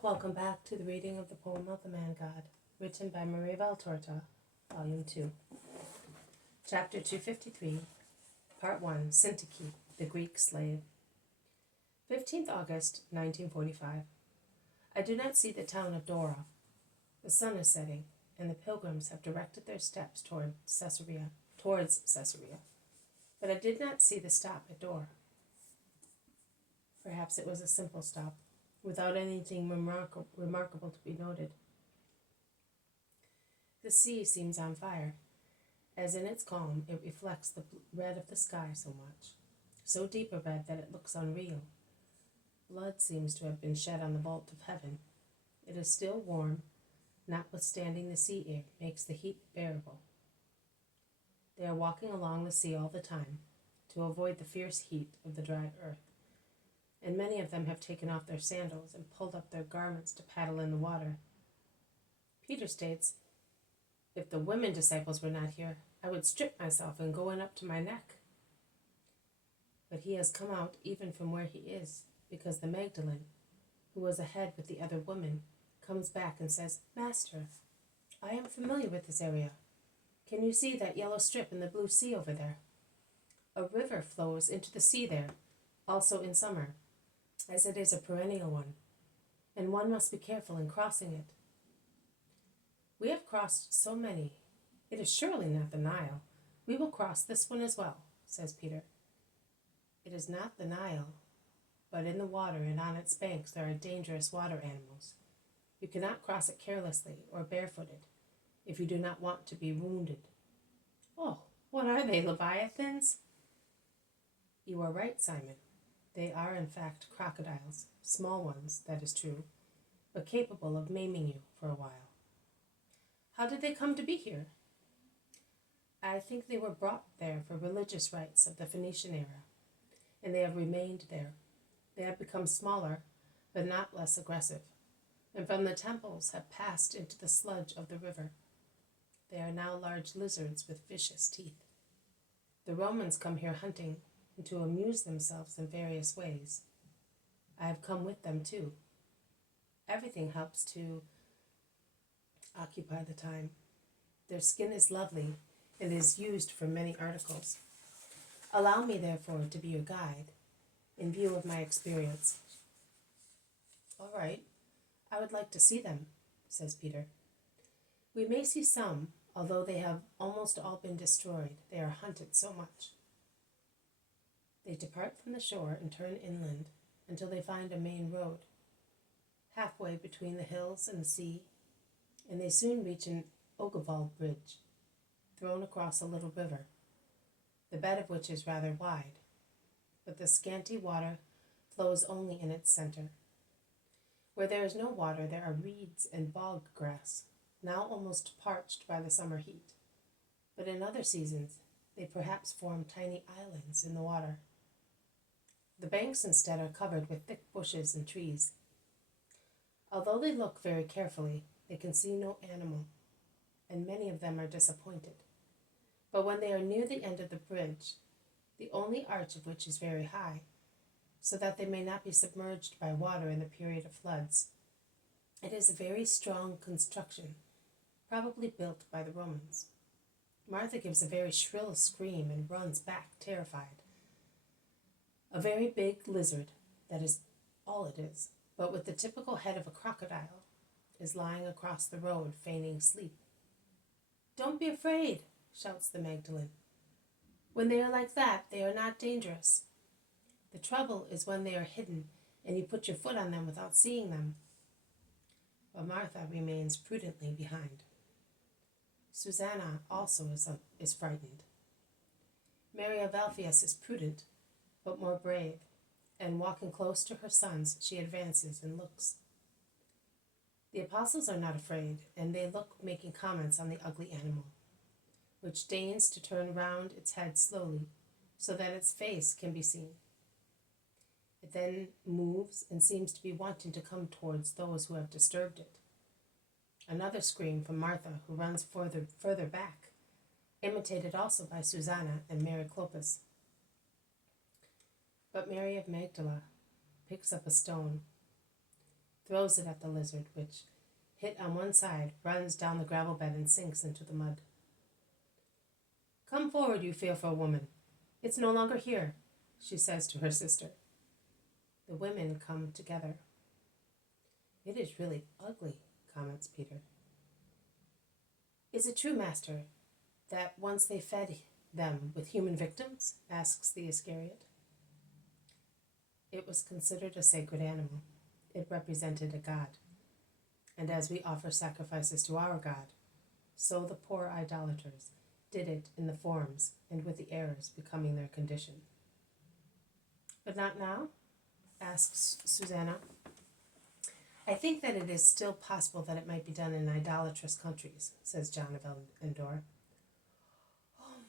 Welcome back to the reading of the poem of the Man God, written by Maria Valtorta, Volume 2. Chapter 253, Part 1, Syntyche, the Greek Slave. 15th August, 1945. I do not see the town of Dora. The sun is setting, and the pilgrims have directed their steps towards Caesarea. But I did not see the stop at Dora. Perhaps it was a simple stop, without anything remarkable to be noted. The sea seems on fire, as in its calm it reflects the red of the sky so much, so deep a red that it looks unreal. Blood seems to have been shed on the vault of heaven. It is still warm, notwithstanding the sea air makes the heat bearable. They are walking along the sea all the time, to avoid the fierce heat of the dry earth, and many of them have taken off their sandals and pulled up their garments to paddle in the water. Peter states, "If the women disciples were not here, I would strip myself and go in up to my neck." But he has come out even from where he is, because the Magdalene, who was ahead with the other woman, comes back and says, "Master, I am familiar with this area. Can you see that yellow strip in the blue sea over there? A river flows into the sea there, also in summer, as it is a perennial one, and one must be careful in crossing it." "We have crossed so many. It is surely not the Nile. We will cross this one as well," says Peter. "It is not the Nile, but in the water and on its banks there are dangerous water animals. You cannot cross it carelessly or barefooted, if you do not want to be wounded." "Oh, what are they, leviathans?" "You are right, Simon. They are in fact crocodiles, small ones, that is true, but capable of maiming you for a while." "How did they come to be here?" "I think they were brought there for religious rites of the Phoenician era, and they have remained there. They have become smaller, but not less aggressive, and from the temples have passed into the sludge of the river. They are now large lizards with vicious teeth. The Romans come here hunting and to amuse themselves in various ways. I have come with them too. Everything helps to occupy the time. Their skin is lovely and is used for many articles. Allow me, therefore, to be your guide, in view of my experience." "All right. I would like to see them," says Peter. "We may see some, although they have almost all been destroyed. They are hunted so much." They depart from the shore and turn inland until they find a main road, halfway between the hills and the sea, and they soon reach an ogivald bridge, thrown across a little river, the bed of which is rather wide, but the scanty water flows only in its center. Where there is no water, there are reeds and bog grass, now almost parched by the summer heat, but in other seasons they perhaps form tiny islands in the water. The banks instead are covered with thick bushes and trees. Although they look very carefully, they can see no animal, and many of them are disappointed. But when they are near the end of the bridge, the only arch of which is very high, so that they may not be submerged by water in the period of floods, it is a very strong construction, probably built by the Romans. Martha gives a very shrill scream and runs back terrified. A very big lizard, that is all it is, but with the typical head of a crocodile, is lying across the road feigning sleep. "Don't be afraid," shouts the Magdalene. "When they are like that, they are not dangerous. The trouble is when they are hidden and you put your foot on them without seeing them." But Martha remains prudently behind. Susanna also is frightened. Mary of Alphaeus is prudent, but more brave, and walking close to her sons, she advances and looks. The apostles are not afraid, and they look making comments on the ugly animal, which deigns to turn round its head slowly, so that its face can be seen. It then moves and seems to be wanting to come towards those who have disturbed it. Another scream from Martha, who runs further back, imitated also by Susanna and Mary Clopas. But Mary of Magdala picks up a stone, throws it at the lizard, which, hit on one side, runs down the gravel bed and sinks into the mud. "Come forward, you fearful woman. It's no longer here," she says to her sister. The women come together. "It is really ugly," comments Peter. "Is it true, Master, that once they fed them with human victims?" asks the Iscariot. It was considered a sacred animal. It represented a god. And as we offer sacrifices to our God, so the poor idolaters did it in the forms and with the errors becoming their condition. "But not now?" asks Susanna. "I think that it is still possible that it might be done in idolatrous countries," says John of Endor. "Oh,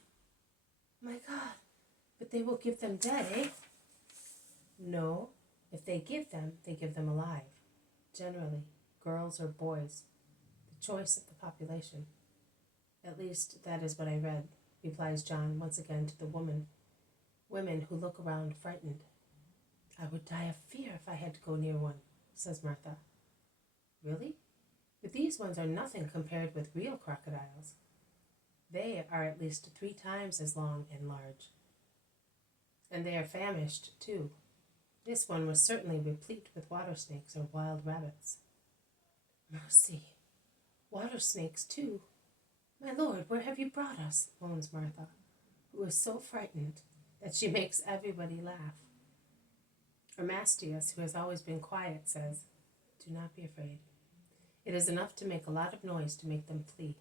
my God, but they will give them dead, eh?" "No, if they give them alive. Generally, girls or boys, the choice of the population. At least that is what I read," replies John once again to the women who look around frightened. "I would die of fear if I had to go near one," says Martha. "Really? But these ones are nothing compared with real crocodiles. They are at least 3 times as long and large. And they are famished, too. This one was certainly replete with water snakes or wild rabbits." "Mercy! Water snakes, too. My Lord, where have you brought us?" moans Martha, who is so frightened that she makes everybody laugh. Armastius, who has always been quiet, says, "Do not be afraid. It is enough to make a lot of noise to make them flee.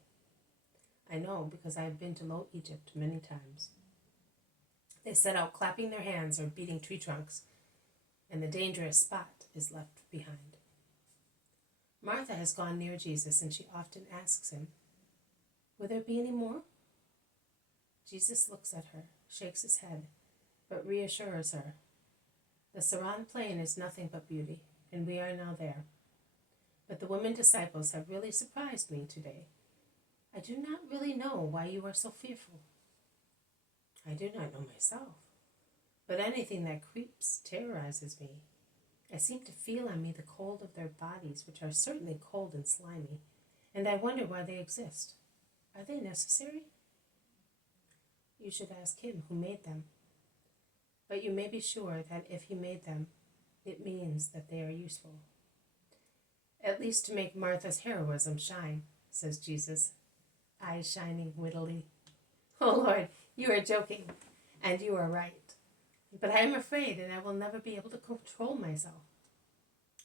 I know, because I have been to Low Egypt many times. They set out clapping their hands or beating tree trunks, and the dangerous spot is left behind." Martha has gone near Jesus, and she often asks him, "Will there be any more?" Jesus looks at her, shakes his head, but reassures her. The Saran plain is nothing but beauty, and we are now there. But the women disciples have really surprised me today. I do not really know why you are so fearful. I do not know myself, but anything that creeps terrorizes me. I seem to feel on me the cold of their bodies, which are certainly cold and slimy, and I wonder why they exist. Are they necessary? You should ask him who made them. But you may be sure that if he made them, it means that they are useful. At least to make Martha's heroism shine, says Jesus, eyes shining wittily. Oh Lord, you are joking, and you are right. But I am afraid, and I will never be able to control myself.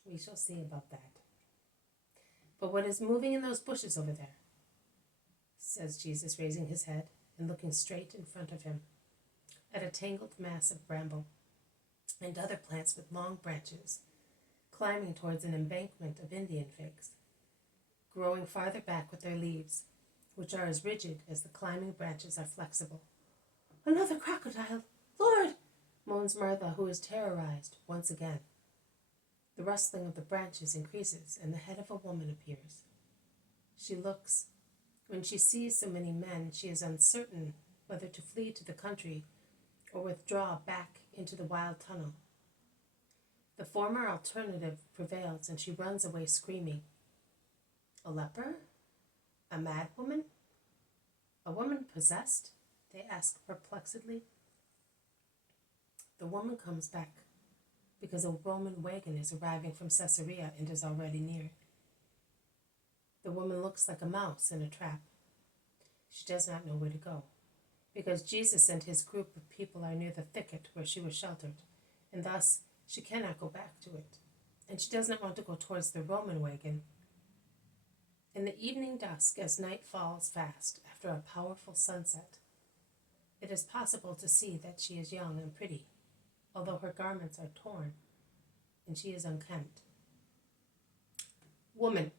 We shall see about that. But what is moving in those bushes over there? Says Jesus, raising his head and looking straight in front of him at a tangled mass of bramble and other plants with long branches, climbing towards an embankment of Indian figs, growing farther back with their leaves, which are as rigid as the climbing branches are flexible. Another crocodile! Lord! Moans Martha, who is terrorized once again. The rustling of the branches increases, and the head of a woman appears. She looks. When she sees so many men, she is uncertain whether to flee to the country or withdraw back into the wild tunnel. The former alternative prevails, and she runs away screaming. A leper? A mad woman? A woman possessed? They ask perplexedly. The woman comes back because a Roman wagon is arriving from Caesarea and is already near. The woman looks like a mouse in a trap. She does not know where to go, because Jesus and his group of people are near the thicket where she was sheltered, and thus she cannot go back to it, and she does not want to go towards the Roman wagon. In the evening dusk, as night falls fast after a powerful sunset, it is possible to see that she is young and pretty, although her garments are torn, and she is unkempt. Woman,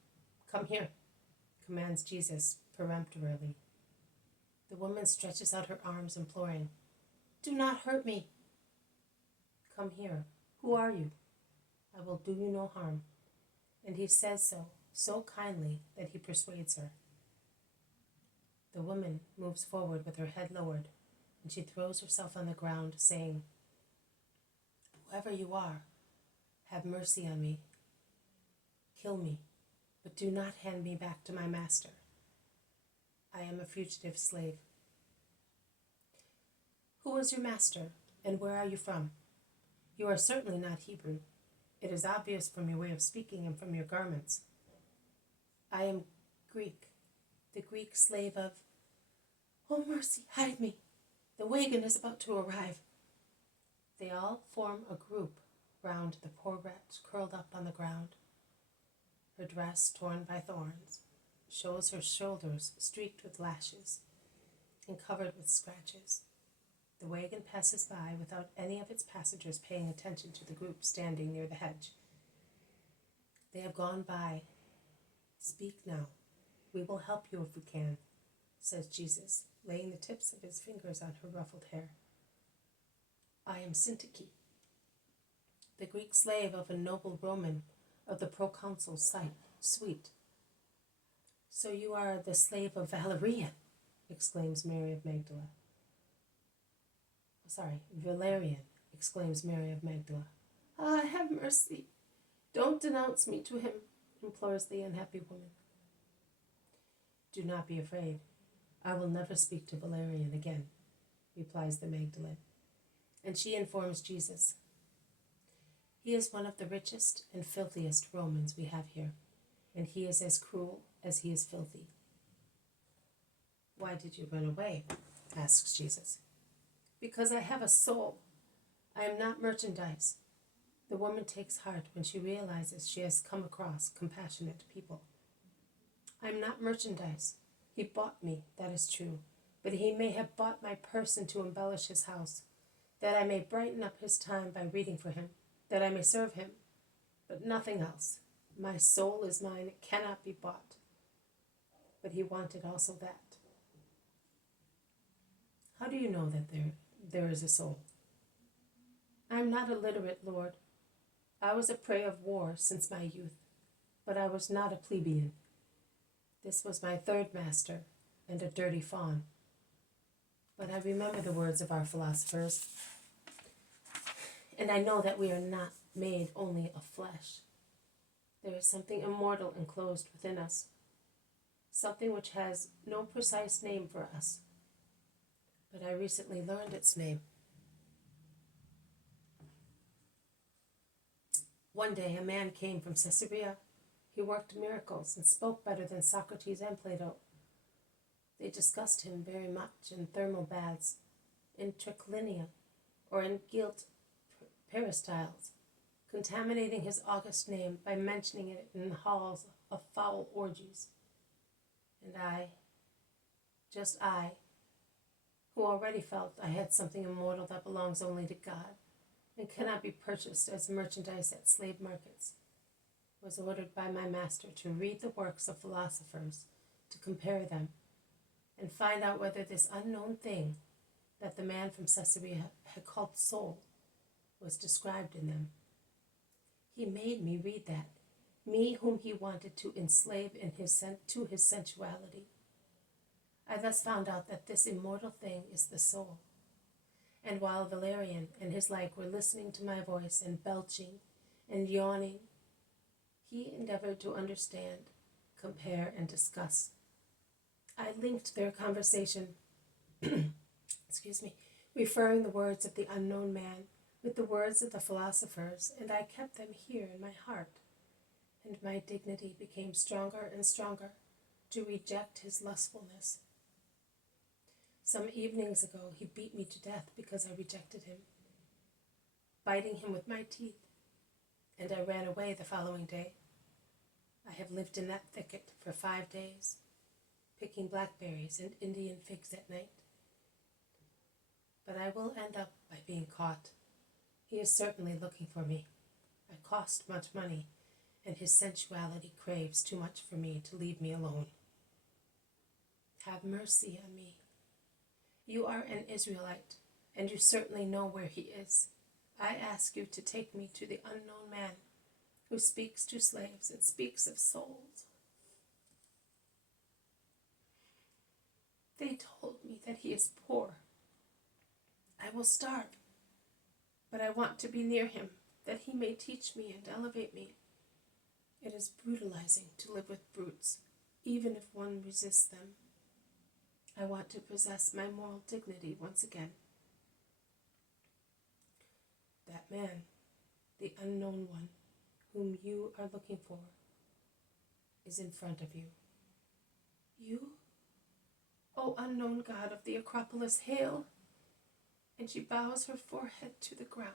come here, commands Jesus peremptorily. The woman stretches out her arms, imploring, Do not hurt me. Come here. Who are you? I will do you no harm. And he says so kindly that he persuades her. The woman moves forward with her head lowered, and she throws herself on the ground, saying, Whoever you are, have mercy on me. kill me, but do not hand me back to my master. I am a fugitive slave." "Who is your master, and where are you from? You are certainly not Hebrew. It is obvious from your way of speaking and from your garments." "I am Greek, the Greek slave of—" "Oh, mercy, hide me! The wagon is about to arrive." They all form a group round the poor wretch curled up on the ground. Her dress, torn by thorns, shows her shoulders streaked with lashes and covered with scratches. The wagon passes by without any of its passengers paying attention to the group standing near the hedge. They have gone by. "Speak now. We will help you if we can," says Jesus, laying the tips of his fingers on her ruffled hair. "I am Syntyche, the Greek slave of a noble Roman of the proconsul's suite." "So you are the slave of Valerian," exclaims Mary of Magdala. Valerian, exclaims Mary of Magdala. "Ah, have mercy. Don't denounce me to him," implores the unhappy woman. "Do not be afraid. I will never speak to Valerian again," replies the Magdalene. And she informs Jesus. "He is one of the richest and filthiest Romans we have here, and he is as cruel as he is filthy." "Why did you run away?" asks Jesus. "Because I have a soul. I am not merchandise." The woman takes heart when she realizes she has come across compassionate people. "I am not merchandise. He bought me, that is true, but he may have bought my person to embellish his house, that I may brighten up his time by reading for him, that I may serve him, but nothing else. My soul is mine, it cannot be bought." But he wanted also that. "How do you know that there is a soul?" "I am not illiterate, Lord. I was a prey of war since my youth, but I was not a plebeian. This was my third master, and a dirty fawn. But I remember the words of our philosophers, and I know that we are not made only of flesh. There is something immortal enclosed within us, something which has no precise name for us, but I recently learned its name. One day a man came from Caesarea. He worked miracles and spoke better than Socrates and Plato. They discussed him very much in thermal baths, in triclinia, or in gilt peristyles, contaminating his august name by mentioning it in the halls of foul orgies. And I, just I, who already felt I had something immortal that belongs only to God and cannot be purchased as merchandise at slave markets, was ordered by my master to read the works of philosophers, to compare them, and find out whether this unknown thing that the man from Caesarea had called soul was described in them. He made me read that, me whom he wanted to enslave to his sensuality. I thus found out that this immortal thing is the soul. And while Valerian and his like were listening to my voice and belching and yawning, he endeavored to understand, compare, and discuss. I linked their conversation, referring the words of the unknown man with the words of the philosophers, and I kept them here in my heart, and my dignity became stronger and stronger to reject his lustfulness. Some evenings ago he beat me to death because I rejected him, biting him with my teeth, and I ran away the following day. I have lived in that thicket for 5 days, picking blackberries and Indian figs at night. But I will end up by being caught. He is certainly looking for me. I cost much money, and his sensuality craves too much for me to leave me alone. Have mercy on me. You are an Israelite, and you certainly know where he is. I ask you to take me to the unknown man who speaks to slaves and speaks of souls. They told me that he is poor. I will starve, but I want to be near him, that he may teach me and elevate me. It is brutalizing to live with brutes, even if one resists them. I want to possess my moral dignity once again. That man, the unknown one, whom you are looking for, is in front of you. You? O unknown god of the Acropolis, hail! And she bows her forehead to the ground.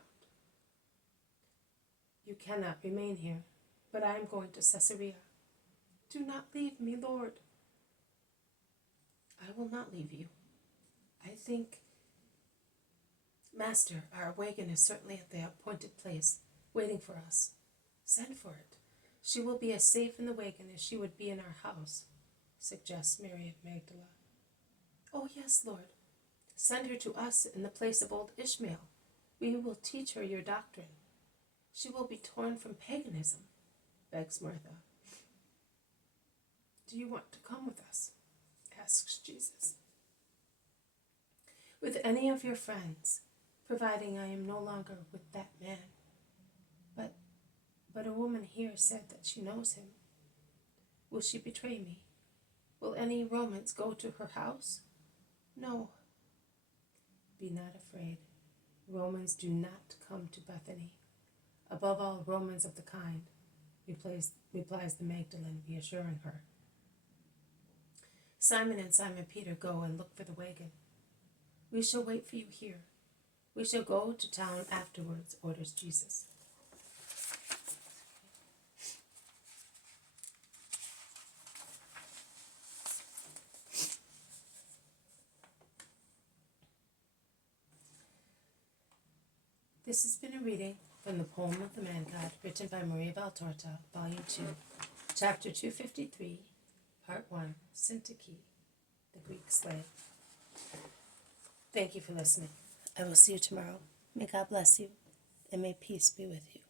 You cannot remain here, but I am going to Caesarea. Do not leave me, Lord. I will not leave you. I think, Master, our wagon is certainly at the appointed place, waiting for us. Send for it. She will be as safe in the wagon as she would be in our house, suggests Mary of Magdala. Oh, yes, Lord. Send her to us in the place of old Ishmael. We will teach her your doctrine. She will be torn from paganism, begs Martha. Do you want to come with us? Asks Jesus. With any of your friends, providing I am no longer with that man. But a woman here said that she knows him. Will she betray me? Will any Romans go to her house? No. Be not afraid. Romans do not come to Bethany. Above all Romans of the kind, replies the Magdalene, reassuring her. Simon and Simon Peter go and look for the wagon. We shall wait for you here. We shall go to town afterwards, orders Jesus. This has been a reading from the poem of the Man God, written by Maria Valtorta, Volume 2, Chapter 253, Part 1, Syntyche, the Greek slave. Thank you for listening. I will see you tomorrow. May God bless you, and may peace be with you.